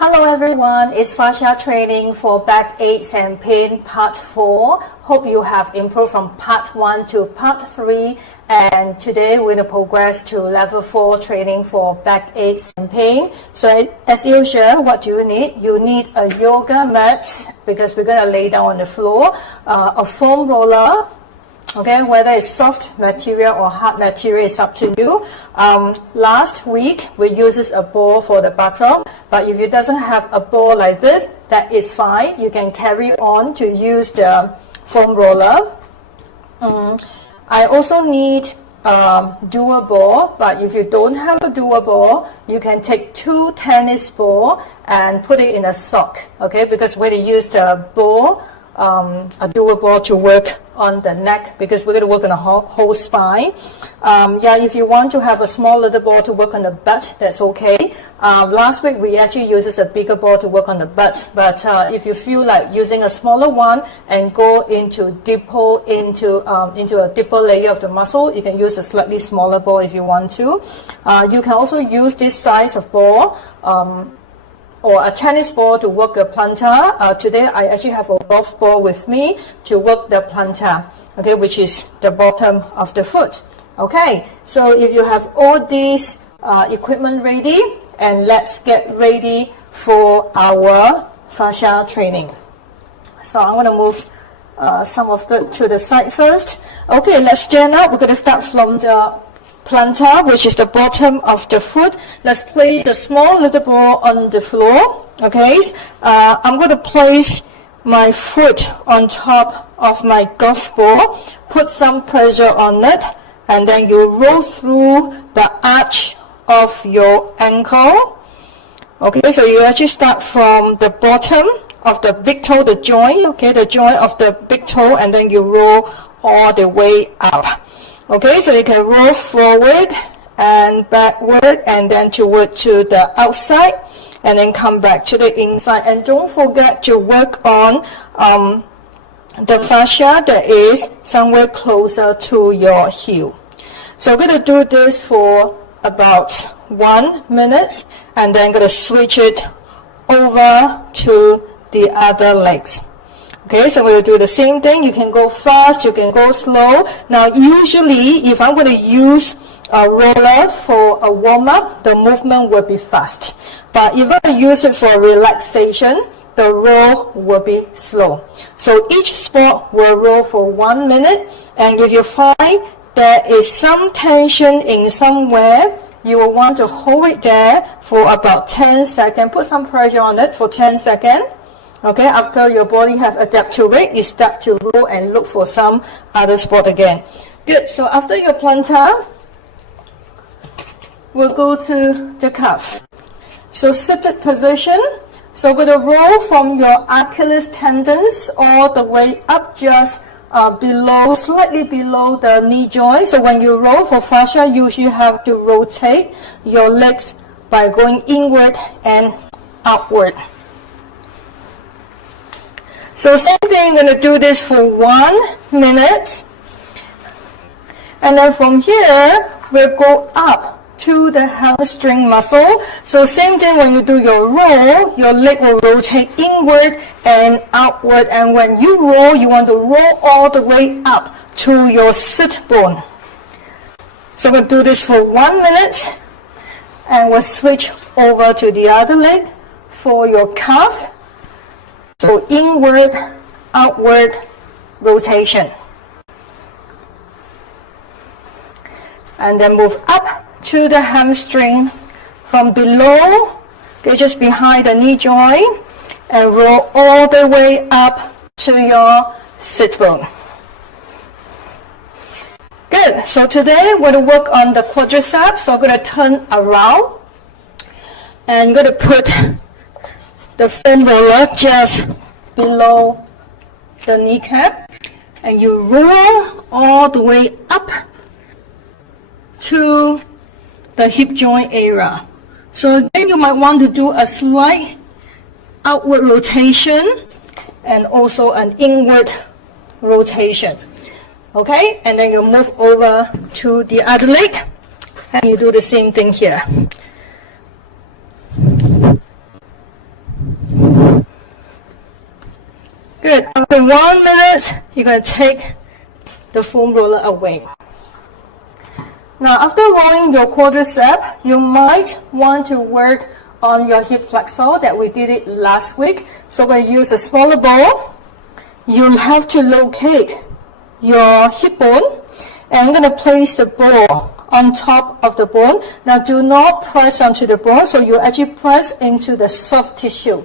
Hello everyone, it's fascia training for back aches and pain part 4. Hope you have improved from part 1 to part 3, and today we're going to progress to level 4 training for back aches and pain. So as usual, what do you need? You need a yoga mat because we're going to lay down on the floor, a foam roller. Okay, whether it's soft material or hard material is up to you. Last week we used a ball for the bottom, but if it doesn't have a ball like this, that is fine. You can carry on to use the foam roller. I also need a dual ball, but if you don't have a dual ball, you can take 2 tennis balls and put it in a sock. Okay, because we're going to use the ball, a dual ball to work on the neck because we're going to work on the whole spine. If you want to have a small little ball to work on the butt, that's okay. Last week we actually used a bigger ball to work on the butt, but if you feel like using a smaller one and go into deeper into a deeper layer of the muscle, you can use a slightly smaller ball if you want to. You can also use this size of ball or a tennis ball to work a plantar. Today I actually have a golf ball with me to work the plantar, okay, which is the bottom of the foot. Okay, so if you have all these equipment ready, and let's get ready for our fascia training. So I'm going to move some of it to the side first. Okay, let's stand up. We're going to start from the plantar, which is the bottom of the foot. Let's place the small little ball on the floor. Okay, I'm going to place my foot on top of my golf ball, put some pressure on it, and then you roll through the arch of your ankle. Okay, so you actually start from the bottom of the big toe, the joint, okay, the joint of the big toe, and then you roll all the way up. Okay, so you can roll forward and backward and then toward to the outside and then come back to the inside. And don't forget to work on the fascia that is somewhere closer to your heel. So we're going to do this for about 1 minute and then going to switch it over to the other legs. Okay, so we're going to do the same thing. You can go fast, you can go slow. Now, usually, if I'm going to use a roller for a warm-up, the movement will be fast. But if I use it for relaxation, the roll will be slow. So each sport will roll for 1 minute. And if you find there is some tension in somewhere, you will want to hold it there for about 10 seconds. Put some pressure on it for 10 seconds. Okay, after your body have adapted to it, you start to roll and look for some other spot again. Good, so after your plantar, we'll go to the calf. So seated position, so we're going to roll from your Achilles tendons all the way up just below, slightly below the knee joint. So when you roll for fascia, you usually have to rotate your legs by going inward and outward. So same thing, I'm going to do this for 1 minute. And then from here, we'll go up to the hamstring muscle. So same thing, when you do your roll, your leg will rotate inward and outward. And when you roll, you want to roll all the way up to your sit bone. So we'll do this for 1 minute. And we'll switch over to the other leg for your calf. So inward, outward rotation. And then move up to the hamstring from below, okay, just behind the knee joint, and roll all the way up to your sit bone. Good, so today we're going to work on the quadriceps. So I'm going to turn around and I'm going to put the foam roller just below the kneecap, and you roll all the way up to the hip joint area. So again, you might want to do a slight outward rotation and also an inward rotation. Okay, and then you move over to the other leg and you do the same thing here. Good. After 1 minute, you're going to take the foam roller away. Now, after rolling your quadriceps, you might want to work on your hip flexor that we did it last week. So we're going to use a smaller ball. You'll have to locate your hip bone, and I'm going to place the ball on top of the bone. Now, do not press onto the bone, so you actually press into the soft tissue.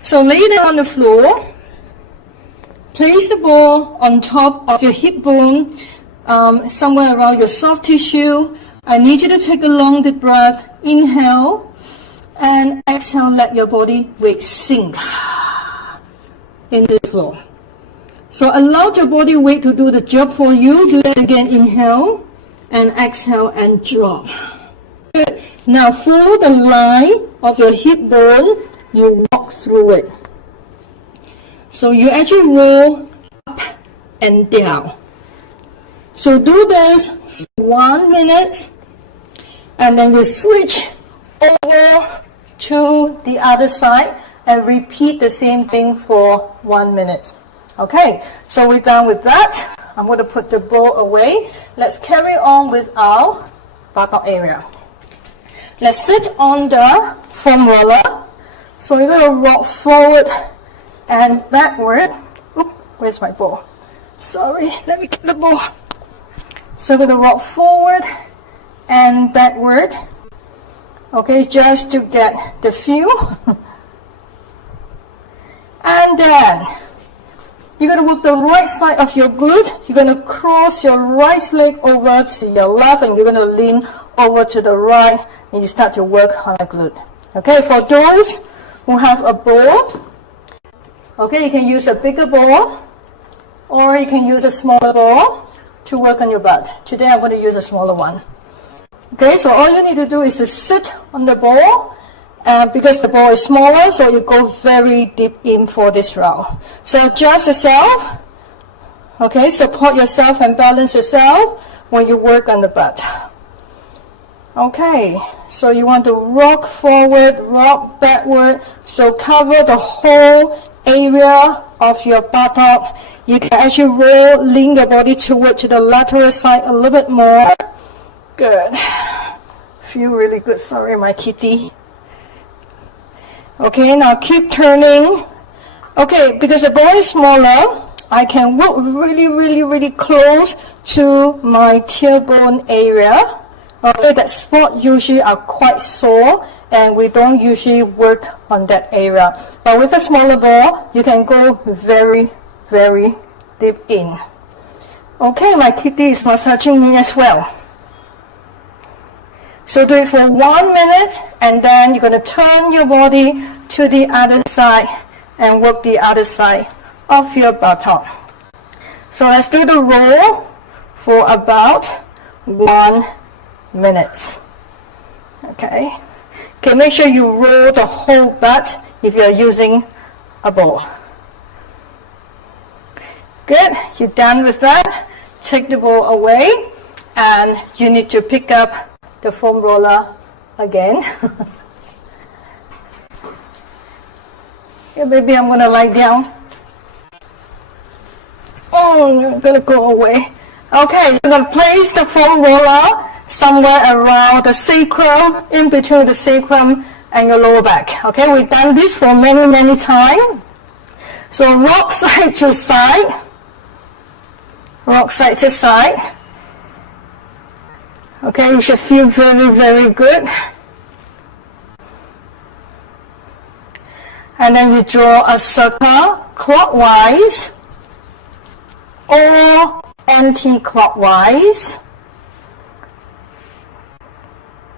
So lay down on the floor, place the ball on top of your hip bone, somewhere around your soft tissue. I need you to take a long deep breath. Inhale and exhale, let your body weight sink into the floor. So allow your body weight to do the job for you. Do that again. Inhale and exhale and drop. Good. Now follow the line of your hip bone. You walk through it. So you actually roll up and down. So do this for 1 minute, and then you switch over to the other side and repeat the same thing for 1 minute. Okay, so we're done with that. I'm going to put the ball away. Let's carry on with our buttock area. Let's sit on the foam roller. So you're going to rock forward and backward. Oop, where's my ball? Sorry, let me get the ball. So we're going to rock forward and backward. Okay, just to get the feel. And then you're going to work the right side of your glute. You're going to cross your right leg over to your left, and you're going to lean over to the right, and you start to work on the glute. Okay, for those who have a ball, okay, you can use a bigger ball, or you can use a smaller ball to work on your butt. Today I'm going to use a smaller one. Okay, so all you need to do is to sit on the ball, because the ball is smaller, so you go very deep in for this round. So adjust yourself, okay, support yourself and balance yourself when you work on the butt. Okay, so you want to rock forward, rock backward, so cover the whole area of your buttock. You can actually roll, lean your body toward to the lateral side a little bit more. Good. Feel really good. Sorry, my kitty. Okay, now keep turning. Okay, because the ball is smaller, I can walk really close to my tailbone area. Okay, that spot usually are quite sore, and we don't usually work on that area. But with a smaller ball, you can go very deep in. Okay, my kitty is massaging me as well. So do it for 1 minute, and then you're going to turn your body to the other side and work the other side of your buttock. So let's do the roll for about 1 minute. Okay. Okay, make sure you roll the whole butt if you're using a ball. Good. You're done with that. Take the ball away, and you need to pick up the foam roller again. Yeah, maybe I'm gonna lie down. Oh, I'm gonna go away. Okay, you're gonna place the foam roller somewhere around the sacrum, in between the sacrum and your lower back. Okay, we've done this for many times. So rock side to side, rock side to side. Okay, you should feel very good. And then you draw a circle clockwise or anti-clockwise.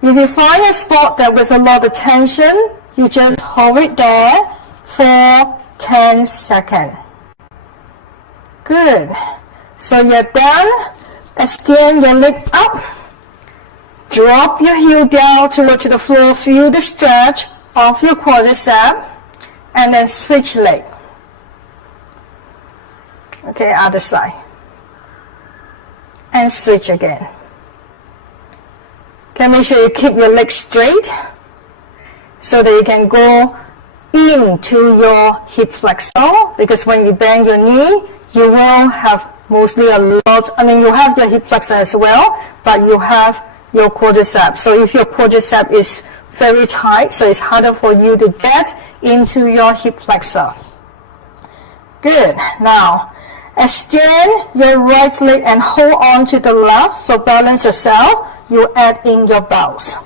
If you find a spot that with a lot of tension, you just hold it there for 10 seconds. Good. So you're done. Extend your leg up. Drop your heel down to the floor. Feel the stretch of your quadriceps. And then switch leg. Okay, other side. And switch again. Okay, make sure you keep your legs straight so that you can go into your hip flexor, because when you bend your knee, you will have mostly a lot, you have your hip flexor as well, but you have your quadriceps. So if your quadriceps is very tight, so it's harder for you to get into your hip flexor. Good. Now, extend your right leg and hold on to the left, so balance yourself. You add in your bounce.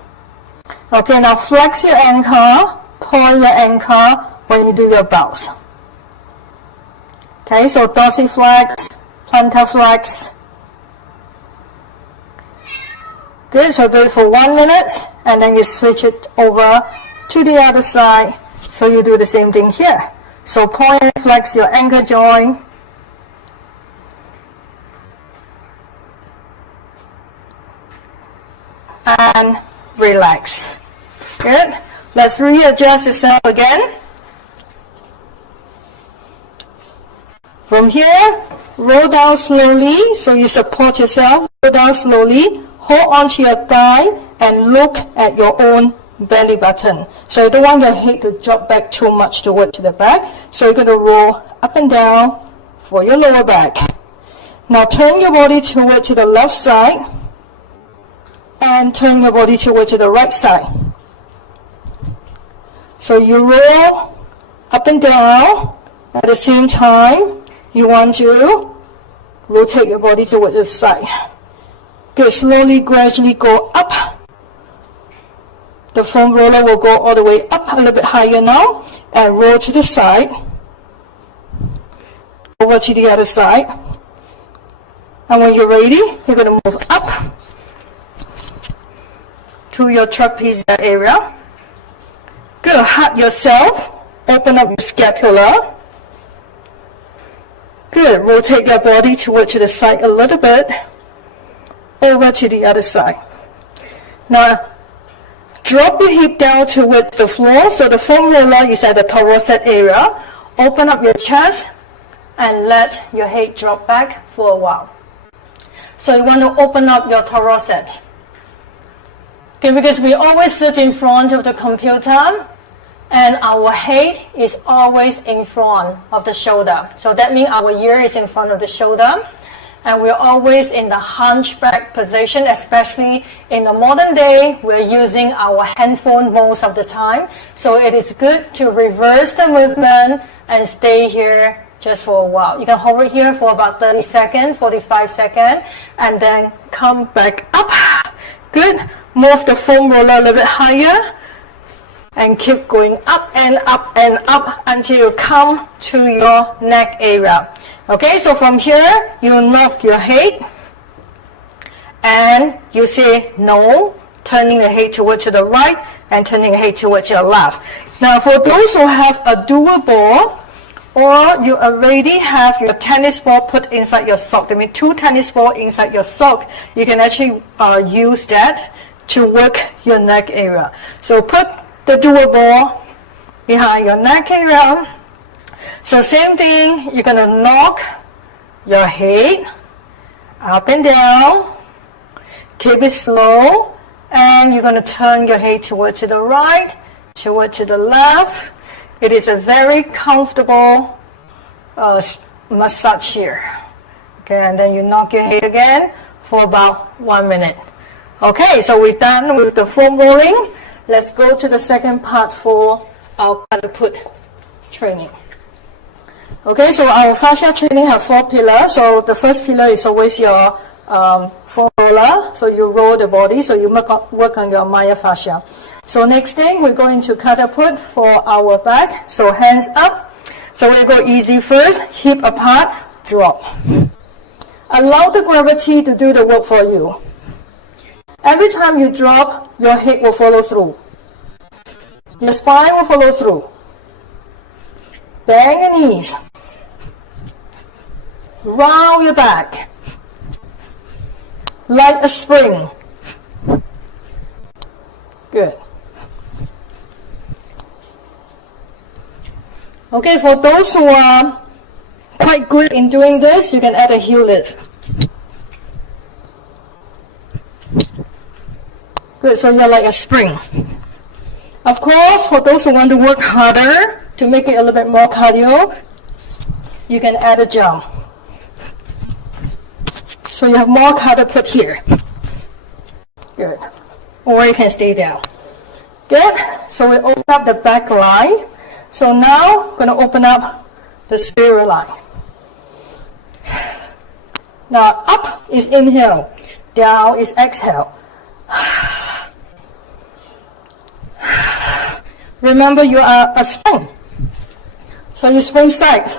Okay, now flex your ankle, point your ankle when you do your bounce. Okay, so dorsiflex, plantar flex. Good, so do it for 1 minute, and then you switch it over to the other side. So you do the same thing here. So point and flex your ankle joint. And relax. Good. Let's readjust yourself again. From here, roll down slowly. So you support yourself. Roll down slowly. Hold onto your thigh and look at your own belly button. So you don't want your head to drop back too much toward the back. So you're going to roll up and down for your lower back. Now turn your body toward to the left side. And turn your body toward to the right side. So you roll up and down. At the same time, you want to rotate your body toward the side. Good. Slowly, gradually go up. The foam roller will go all the way up a little bit higher now. And roll to the side. Over to the other side. And when you're ready, you're going to move up to your trapezius area. Good. Hug yourself. Open up your scapula. Good. Rotate your body toward to the side a little bit. Over to the other side. Now, drop your hip down toward the floor. So the foam roller is at the thoracic area. Open up your chest and let your head drop back for a while. So you want to open up your thoracic. Okay, because we always sit in front of the computer and our head is always in front of the shoulder. So that means our ear is in front of the shoulder. And we're always in the hunchback position, especially in the modern day, we're using our handphone most of the time. So it is good to reverse the movement and stay here just for a while. You can hover here for about 30 seconds, 45 seconds, and then come back up. Good. Move the foam roller a little bit higher and keep going up and up and up until you come to your neck area. Okay, so from here, you knock your head and you say no, turning the head toward to the right and turning the head toward your left. Now, for those who have a dual ball, or you already have your tennis ball put inside your sock, that means 2 tennis balls inside your sock, you can actually use that to work your neck area. So put the dual ball behind your neck area. So same thing, you're going to knock your head up and down. Keep it slow. And you're going to turn your head toward to the right, toward to the left. It is a very comfortable massage here. Okay, and then you knock your head again for about 1 minute. Okay, so we're done with the foam rolling. Let's go to the second part for our put training. Okay, so our fascia training have 4 pillars. So the first pillar is always your foam roller. So you roll the body, so you work on your myofascia. So next thing, we're going to catapult for our back. So hands up. So we go easy first, hip apart, drop. Allow the gravity to do the work for you. Every time you drop, your head will follow through. Your spine will follow through. Bend your knees. Round your back. Like a spring. Good. Okay, for those who are quite good in doing this, you can add a heel lift. Good, so you're like a spring. Of course, for those who want to work harder, to make it a little bit more cardio, you can add a jump. So you have more cardio put here. Good. Or you can stay down. Good. So we open up the back line. So now I'm going to open up the spiral line. Now up is inhale, down is exhale. Remember, you are a spring. So you swing side,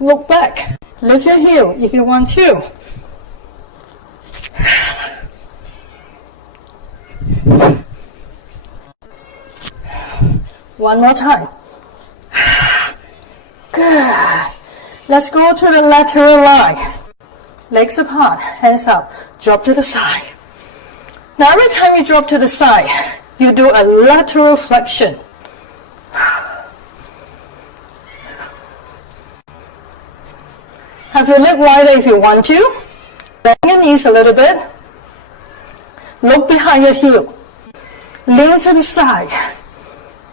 look back, lift your heel if you want to. One more time. Good. Let's go to the lateral line. Legs apart, hands up, drop to the side. Now every time you drop to the side, you do a lateral flexion. Have your leg wider if you want to. Bend your knees a little bit. Look behind your heel. Lean to the side.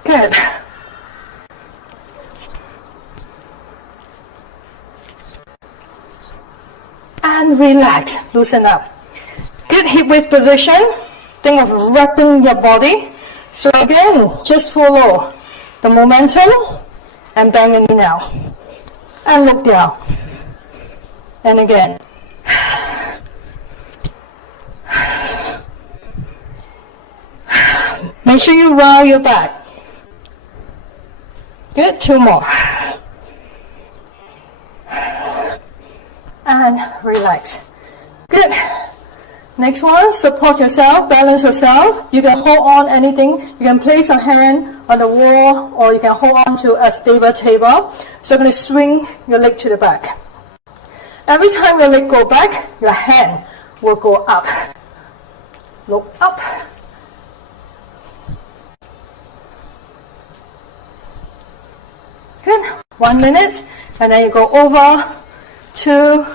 Good. And relax, loosen up. Good hip width position. Think of wrapping your body. So again, just follow the momentum and bend your knee now. And look down. And again. Make sure you round your back. Good, 2 more. And relax. Good. Next one, support yourself, balance yourself. You can hold on anything. You can place your hand on the wall or you can hold on to a stable table. So you're going to swing your leg to the back. Every time your leg go back, your hand will go up. Look up. Good. 1 minute, and then you go over to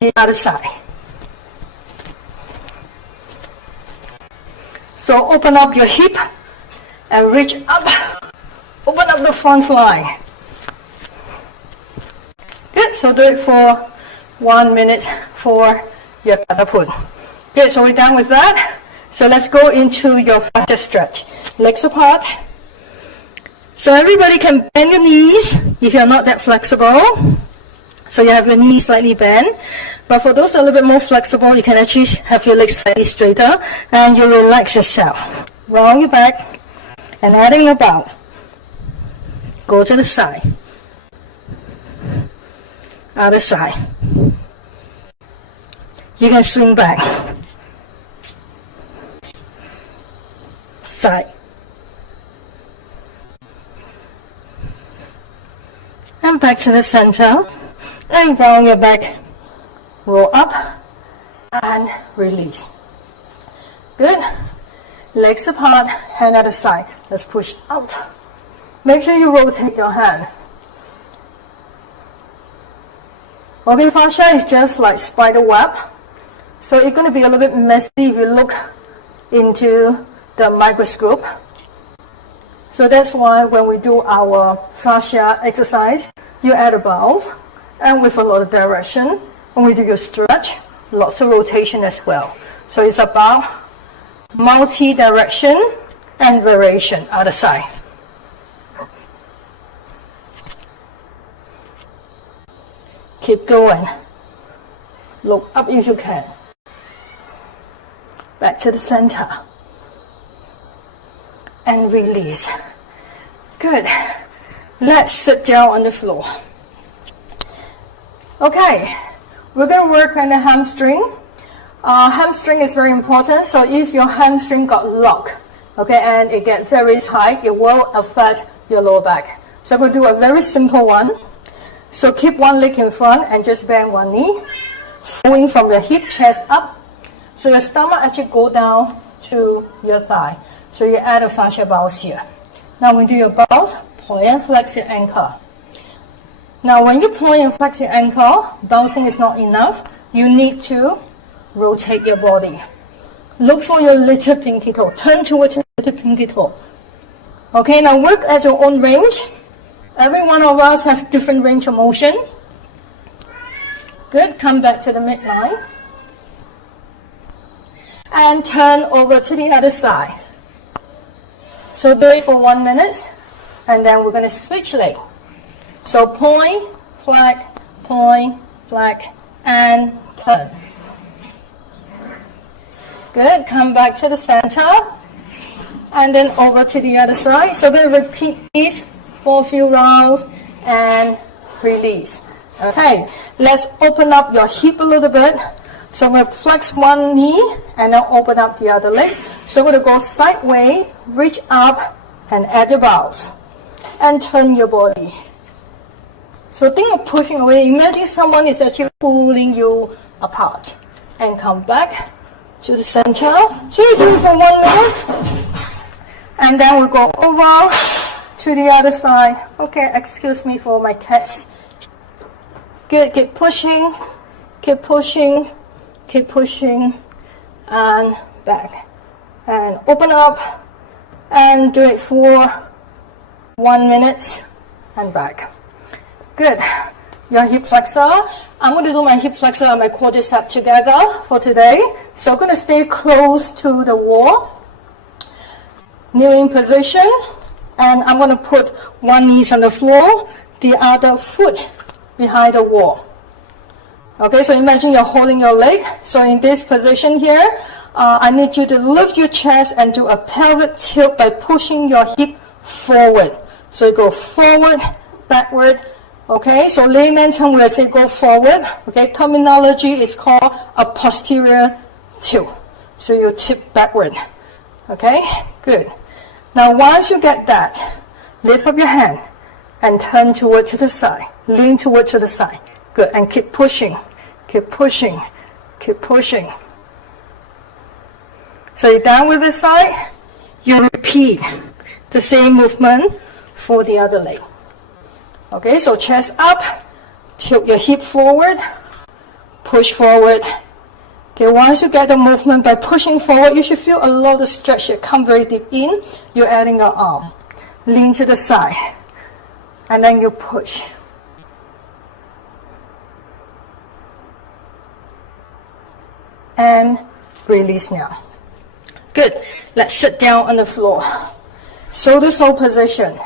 the other side. So open up your hip and reach up. Open up the front line. Good. So do it for 1 minute for your catapult. Good. So we're done with that. So let's go into your fascia stretch. Legs apart. So everybody can bend your knees if you're not that flexible. So you have your knees slightly bent. But for those a little bit more flexible, you can actually have your legs slightly straighter and you relax yourself. Round your back and adding a bounce. Go to the side. Other side. You can swing back. Side. And back to the center. And round your back. Roll up. And release. Good. Legs apart. Hand at the side. Let's push out. Make sure you rotate your hand. Okay, fascia is just like spider web. So it's going to be a little bit messy if you look into the microscope. So that's why when we do our fascia exercise, you add a bounce and with a lot of direction. When we do your stretch, lots of rotation as well. So it's about multi-direction and variation other side. Keep going. Look up if you can. Back to the center. And release. Good. Let's sit down on the floor. Okay, we're going to work on the hamstring. Hamstring is very important. So if your hamstring got locked, okay, and it gets very tight, it will affect your lower back. So we'll do a very simple one. So keep one leg in front and just bend one knee. Flowing from your hip, chest up. So your stomach actually go down to your thigh. So you add a fascia bounce here. Now when you do your bounce, point and flex your ankle. Now when you point and flex your ankle, bouncing is not enough. You need to rotate your body. Look for your little pinky toe. Turn towards your little pinky toe. Okay, now work at your own range. Every one of us has different range of motion. Good, come back to the midline. And turn over to the other side. So do it for 1 minute, and then we're going to switch leg. So point, flag, and turn. Good, come back to the center, and then over to the other side. So we're going to repeat these for a few rounds, and release. Okay, let's open up your hip a little bit. So we're going to flex one knee, and then open up the other leg. So we're going to go sideways, reach up, and add your bows. And turn your body. So think of pushing away. Imagine someone is actually pulling you apart. And come back to the center. So you do it for 1 minute. And then we'll go over to the other side. Okay, excuse me for my cats. Good, keep pushing, keep pushing, keep pushing, and back. And open up, and do it for 1 minute, and back. Good. Your hip flexor. I'm going to do my hip flexor and my quadriceps together for today. So I'm going to stay close to the wall. Kneeling position. And I'm going to put one knee on the floor, the other foot behind the wall. Okay, so imagine you're holding your leg. So in this position here, I need you to lift your chest and do a pelvic tilt by pushing your hip forward. So you go forward, backward. Okay, so layman term will say go forward. Okay, terminology is called a posterior tilt. So you tip backward. Okay, good. Now once you get that, lift up your hand and turn toward to the side. Lean toward to the side. Good, and keep pushing, keep pushing, keep pushing. So you're done with the side, you repeat the same movement for the other leg. Okay, so chest up, tilt your hip forward, push forward. Okay, once you get the movement by pushing forward, you should feel a lot of stretch that come very deep in. You're adding your arm. Lean to the side. And then you push. And release now. Good. Let's sit down on the floor. Shoulder-sole position.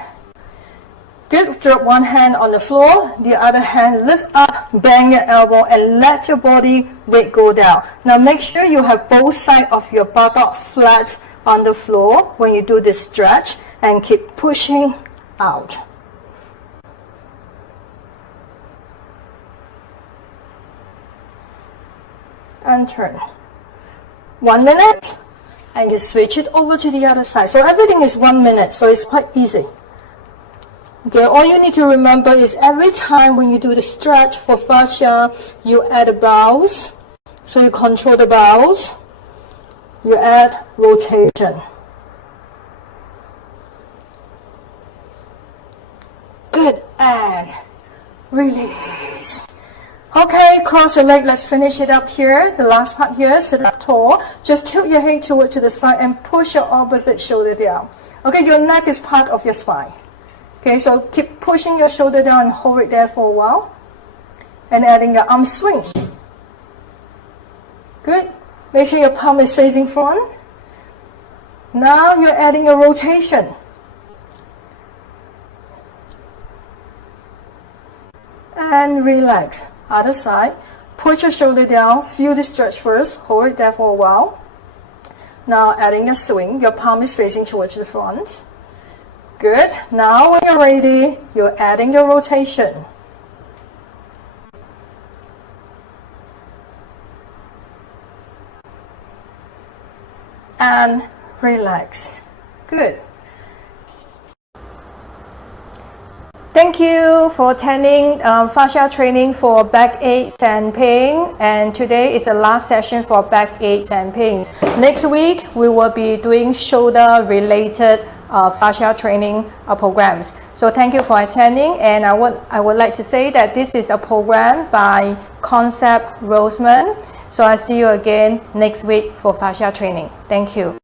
Good. Drop one hand on the floor, the other hand lift up, bend your elbow, and let your body weight go down. Now make sure you have both sides of your buttock flat on the floor when you do this stretch, and keep pushing out. And turn. 1 minute, and you switch it over to the other side. So everything is 1 minute, so it's quite easy. Okay, all you need to remember is every time when you do the stretch for fascia, you add a bows. So you control the bows. You add rotation. Good, and release. Okay, cross your leg. Let's finish it up here. The last part here, sit up tall. Just tilt your head toward to the side and push your opposite shoulder down. Okay, your neck is part of your spine. Okay, so keep pushing your shoulder down and hold it there for a while. And adding your arm swing. Good. Make sure your palm is facing front. Now you're adding a rotation. And relax. Other side. Push your shoulder down. Feel the stretch first. Hold it there for a while. Now adding a swing. Your palm is facing towards the front. Good. Now when you're ready, you're adding your rotation. And relax. Good. Thank you for attending fascia training for backaches and pain. And today is the last session for backaches and pains. Next week, we will be doing shoulder-related fascia training programs. So thank you for attending. And I would like to say that this is a program by Concept-Rossmann. So I'll see you again next week for fascia training. Thank you.